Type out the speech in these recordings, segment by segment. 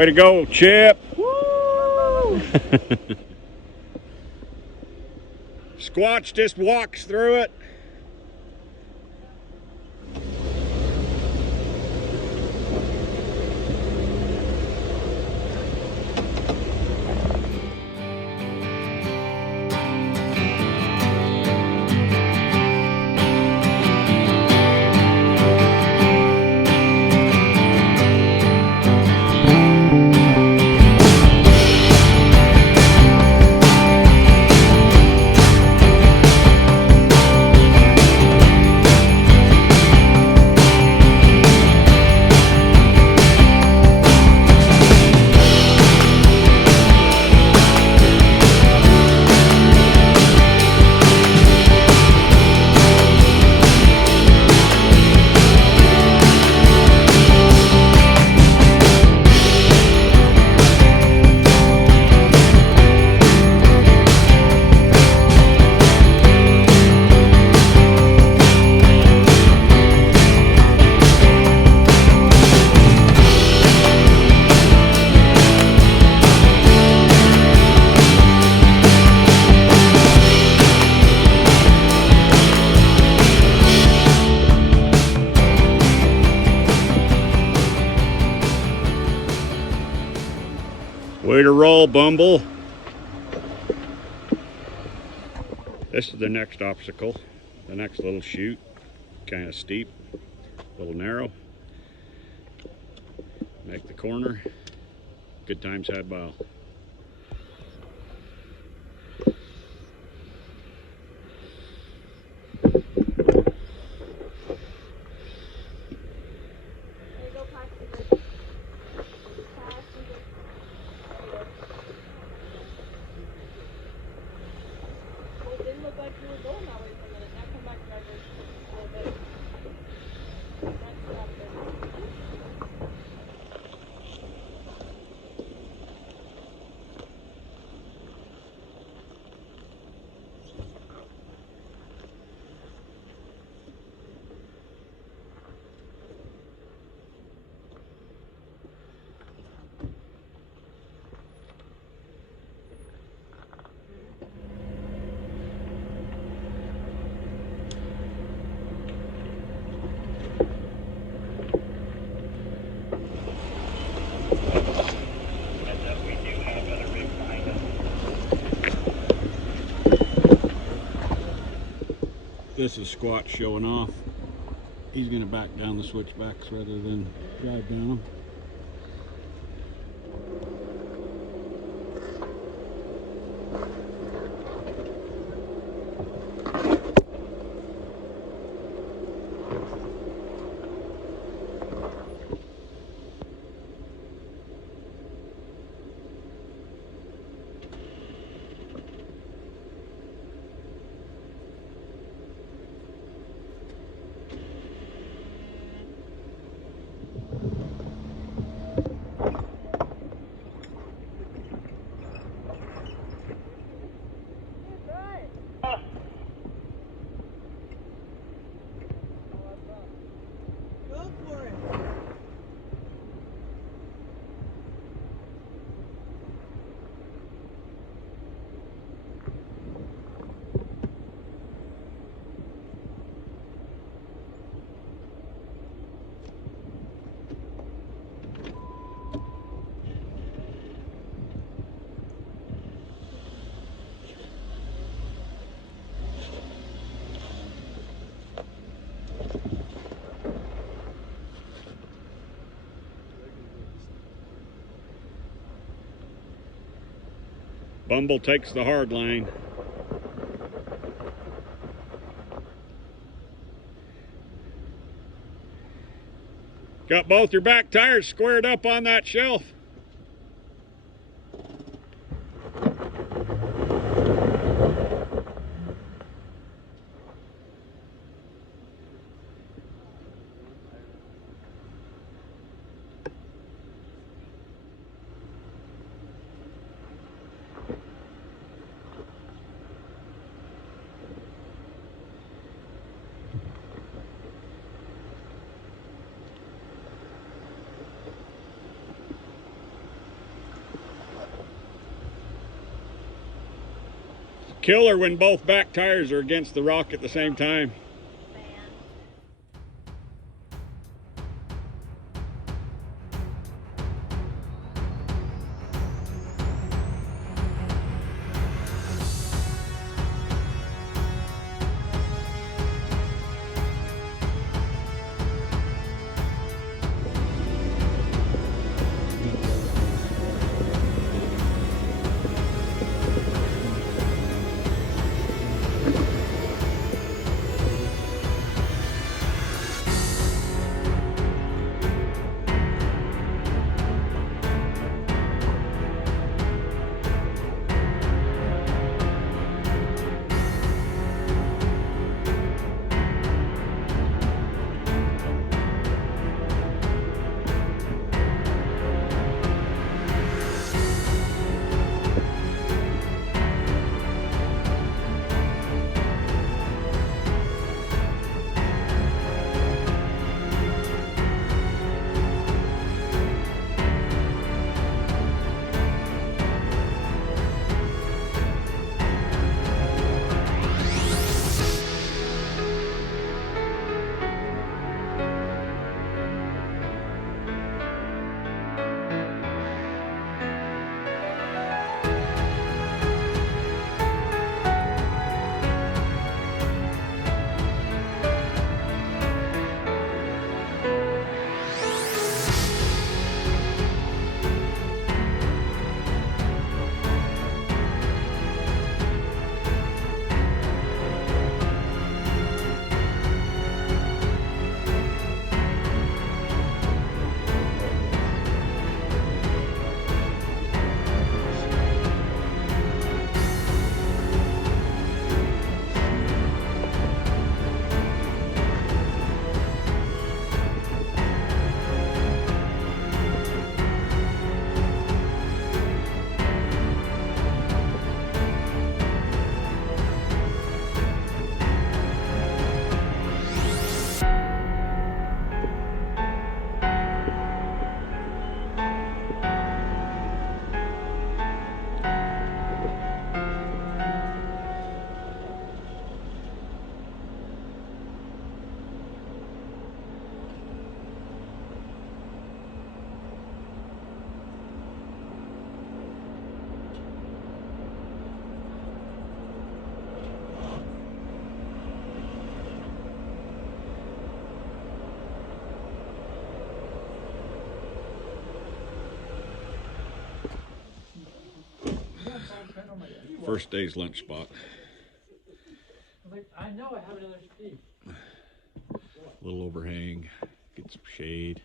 Way to go, Chip. Woo! Squatch just walks through it. Way to roll, Bumble. This is the next obstacle, the next little chute. Kind of steep, a little narrow. Make the corner. Good times had by all. This is Squatch showing off. He's going to back down the switchbacks rather than drive down them. Bumble takes the hard line. Got both your back tires squared up on that shelf. killer when both back tires are against the rock at the same time. First day's lunch spot. I know I have another speed. Little overhang, get some shade.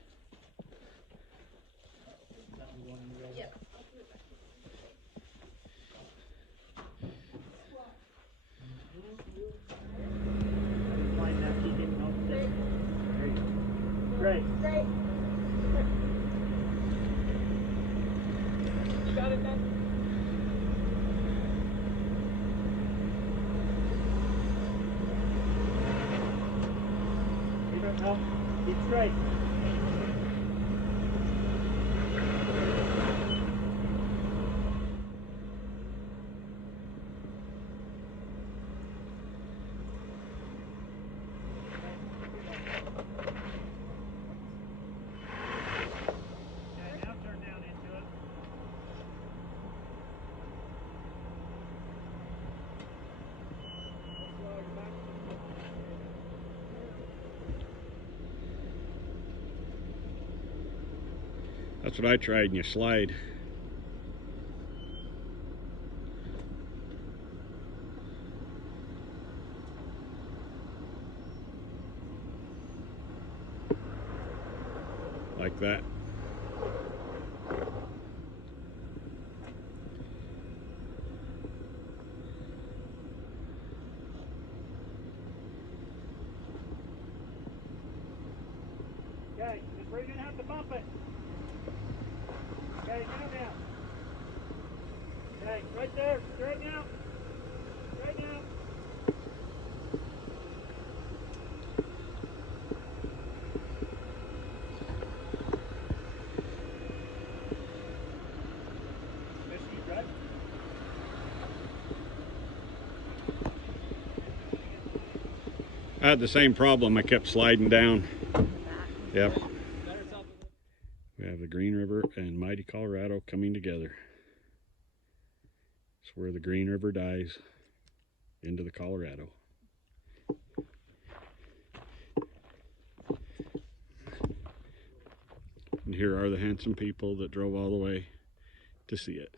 Great. You got it, man. Keep it up. Keep straight. That's what I tried, and you slide. Like that. Okay, just where you're gonna have to bump it. Okay, now. Okay, right there, straighten out. Straighten out. I had the same problem. I kept sliding down. Yep. We have the Green River and Mighty Colorado coming together. It's where the Green River dies into the Colorado. And here are the handsome people that drove all the way to see it.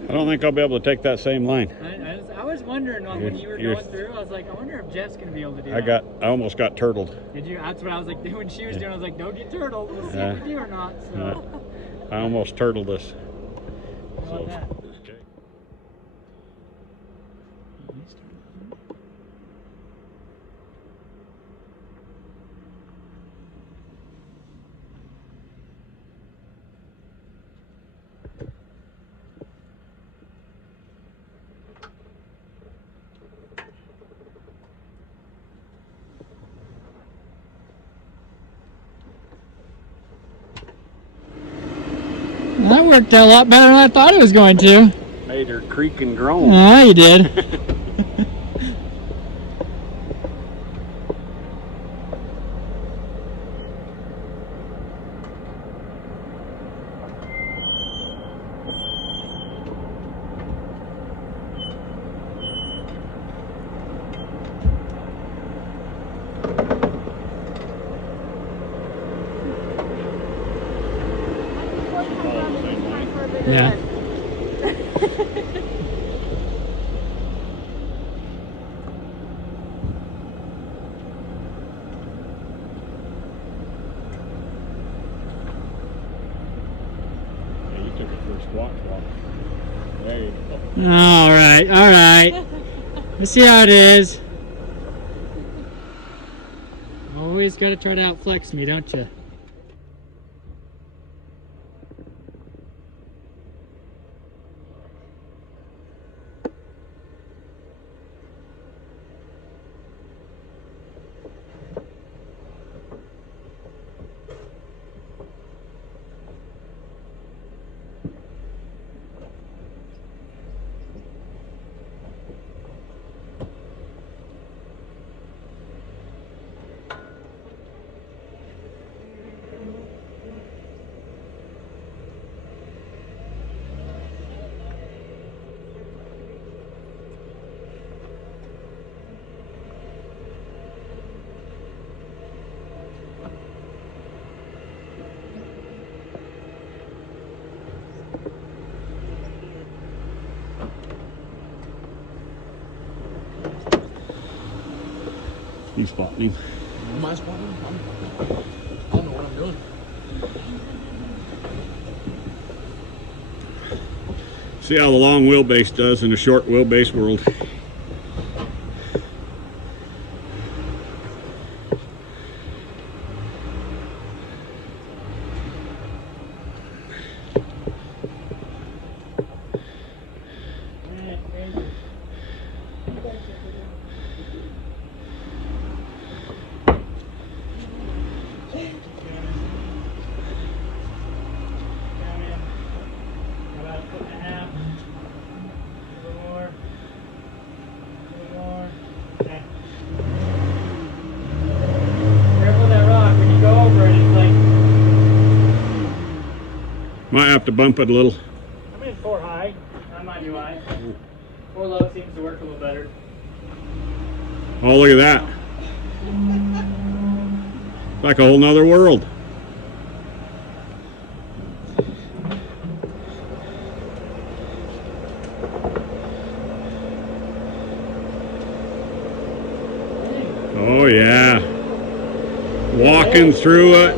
I don't think I'll be able to take that same line. I was wondering when you were going through, I was like, I wonder if Jeff's going to be able to do that. I almost got turtled. Did you? That's what I was like, when she was doing, I was like, don't get turtled. We'll see if we do or not. So. I almost turtled us. How about that? Okay. That worked out a lot better than I thought it was going to. Made her creak and groan. Yeah, you did. Yeah. You took it for a squat walk. There you go. All right. Let's see how it is. Always got to try to outflex me, don't you? You spotting him? Am I spotting him? I don't know what I'm doing. See how the long wheelbase does in the short wheelbase world. Might have to bump it a little. I'm in 4 high. That might be why. 4 low seems to work a little better. Oh, look at that. Like a whole nother world. Oh yeah. Walking through it.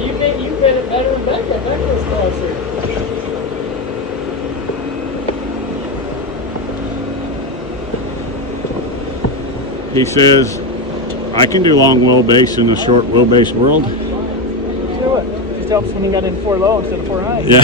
You made it better than Becca. Becca was closer. He says, I can do long wheelbase in the short wheelbase world. Do it. Just helps when you got in 4 low instead of 4 high. Yeah.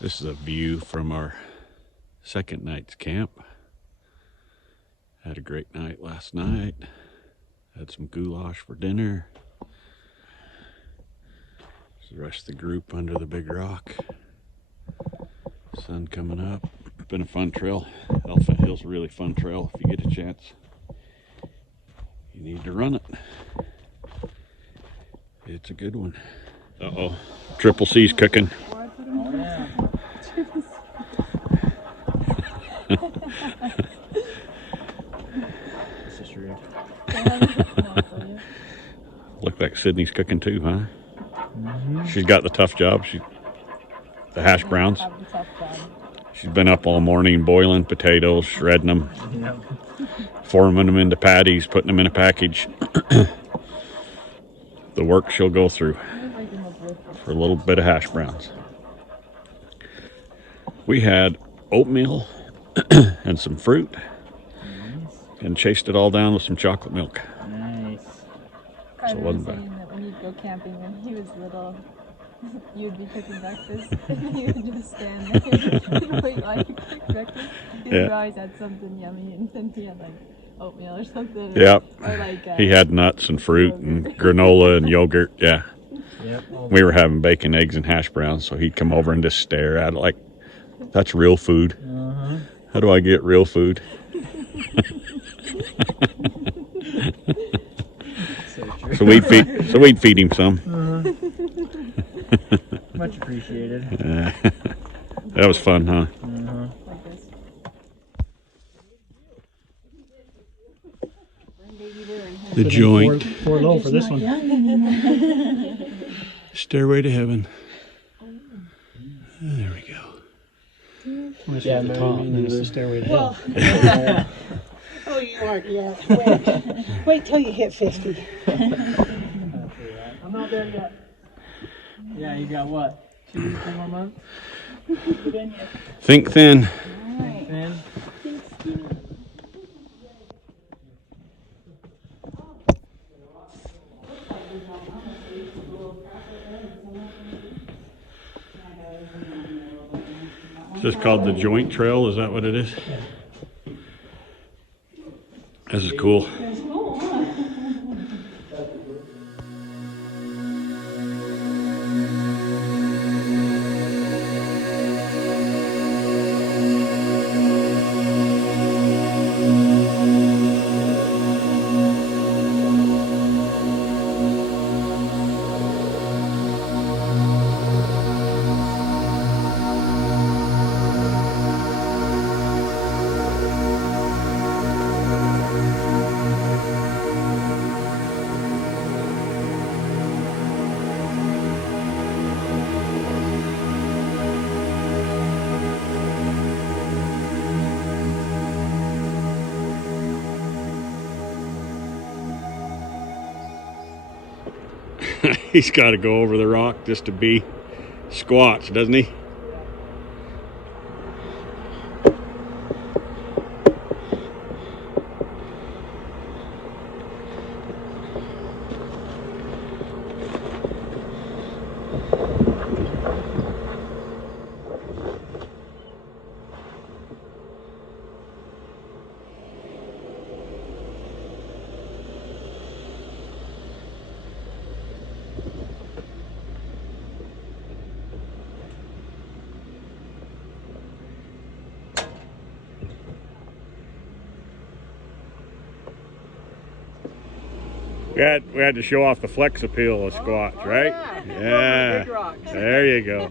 This is a view from our second night's camp. Had a great night last night. Had some goulash for dinner. There's the rest of the group under the big rock. Sun coming up. Been a fun trail. Elephant Hill's a really fun trail. If you get a chance, you need to run it. It's a good one. Uh-oh. Triple C's cooking. This is rude. Look like Sydney's cooking too, huh? She's got the tough job. The hash browns. She's been up all morning boiling potatoes, shredding them, forming them into patties, putting them in a package. The work she'll go through for a little bit of hash browns. We had oatmeal and some fruit and chased it all down with some chocolate milk. Nice. So it wasn't bad. Saying that when you'd go camping when he was little, you'd be cooking breakfast and he would just stand there and wait while you cook breakfast. He always had something yummy, and then he had like oatmeal or something. Yep. Or like He had nuts and fruit and granola and yogurt. Yeah. Yep. We were having bacon, eggs, and hash browns, so he'd come over and just stare at it like, that's real food. How do I get real food? So we'd feed him some. Much appreciated. That was fun, huh? like this. The joint. 4 low for this one. Stairway to heaven. There we go. Unless you're at the top, and then it's the stairway to hell. Oh, you aren't yet. Wait till you hit 50. I'm not there yet. Yeah, you got what? 2, 3 more months? Think thin. Then Is this called the Joint Trail? Is that what it is? This is cool. He's got to go over the rock just to be squats, doesn't he? We had to show off the flex appeal of squats, right? Yeah. There you go.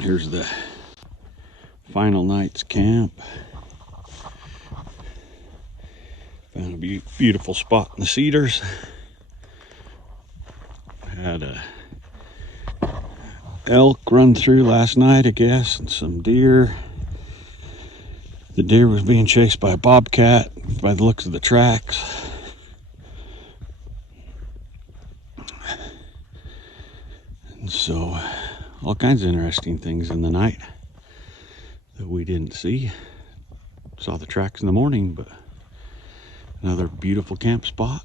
Here's the final night's camp. Found a beautiful spot in the cedars. Had a elk run through last night, I guess, and some deer. The deer was being chased by a bobcat by the looks of the tracks. And so all kinds of interesting things in the night that we didn't see. Saw the tracks in the morning, but another beautiful camp spot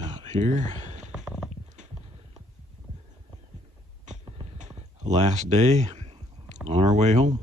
out here. Last day on our way home.